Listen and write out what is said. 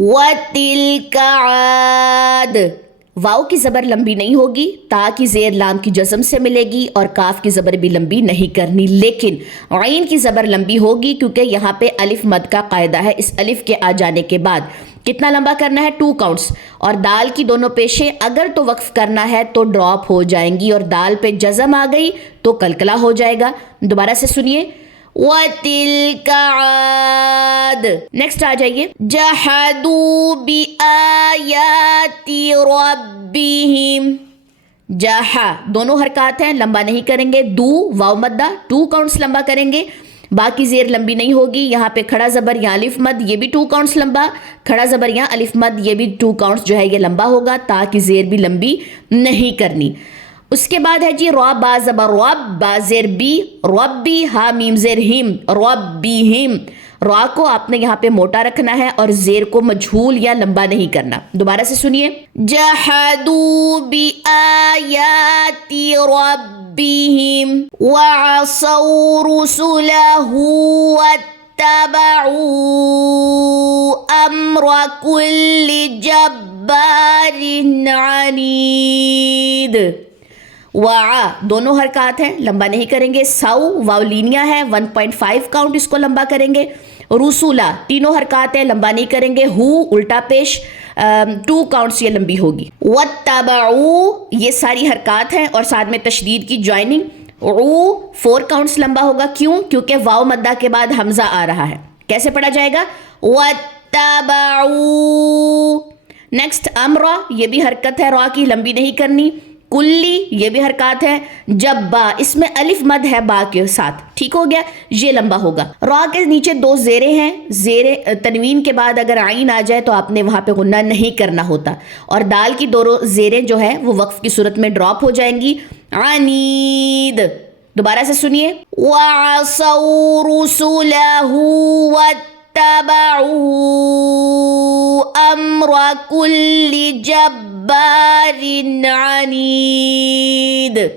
وَتِلْكَ عَادٌ، واو کی زبر لمبی نہیں ہوگی، تا کی زیر لام کی جزم سے ملے گی، اور کاف کی زبر بھی لمبی نہیں کرنی، لیکن عین کی زبر لمبی ہوگی کیونکہ یہاں پہ الف مد کا قاعدہ ہے۔ اس الف کے آ جانے کے بعد کتنا لمبا کرنا ہے؟ 2 کاؤنٹس، اور دال کی دونوں پیشیں اگر تو وقف کرنا ہے تو ڈراپ ہو جائیں گی، اور دال پہ جزم آ گئی تو کلکلا ہو جائے گا۔ دوبارہ سے سنیے، وَتِلْكَ عَادٌ۔ نیکسٹ آ جائیے، جَحَدُوا بِآيَاتِ رَبِّهِمْ۔ جہا دونوں حرکات ہیں، لمبا نہیں کریں گے، دو واو مدہ 2 کاؤنٹس لمبا کریں گے، باقی زیر لمبی نہیں ہوگی، یہاں پہ کھڑا زبر یا الف مد یہ بھی 2 کاؤنٹس لمبا، کھڑا زبر یا الف مد یہ بھی 2 کاؤنٹس جو ہے یہ لمبا ہوگا، تا کی زیر بھی لمبی نہیں کرنی۔ اس کے بعد ہے جی را با زبر رب، با زیر بی، ربی، ہا میم زیر ہم، ربیہم۔ را کو آپ نے یہاں پہ موٹا رکھنا ہے اور زیر کو مجھول یا لمبا نہیں کرنا۔ دوبارہ سے سنیے، جحدوا بآیات ربہم وعصوا رسلہ واتبعوا امر کل جبار عنید۔ وعا دونوں حرکات ہیں، لمبا نہیں کریں گے، سو واو لینیا ہے 1.5 کاؤنٹ اس کو لمبا کریں گے، رسولہ تینوں حرکات ہیں، لمبا نہیں کریں گے، ہو الٹا پیش 2 کاؤنٹس یہ لمبی ہوگی، واتبعوا یہ ساری حرکات ہیں اور ساتھ میں تشدید کی جوائننگ، 4 کاؤنٹس لمبا ہوگا، کیوں؟ کیونکہ واو مدہ کے بعد حمزہ آ رہا ہے۔ کیسے پڑھا جائے گا؟ واتبعوا۔ نیکسٹ امرا، یہ بھی حرکت ہے را کی، لمبی نہیں کرنی، کلی یہ بھی حرکات ہے، جب با اس میں الف مد ہے با کے ساتھ، ٹھیک ہو گیا، یہ لمبا ہوگا۔ را کے نیچے 2 زیریں ہیں، زیر تنوین کے بعد اگر عین آ جائے تو آپ نے وہاں پہ غنہ نہیں کرنا ہوتا، اور دال کی 2 زیریں جو ہے وہ وقف کی صورت میں ڈراپ ہو جائیں گی، عنید۔ دوبارہ سے سنیے، وَعَصَوْا رُسُلَهُ وَاتَّبَعُوا أَمْرَ كُلِّ جَبَّارٍ عَنِيدٍ۔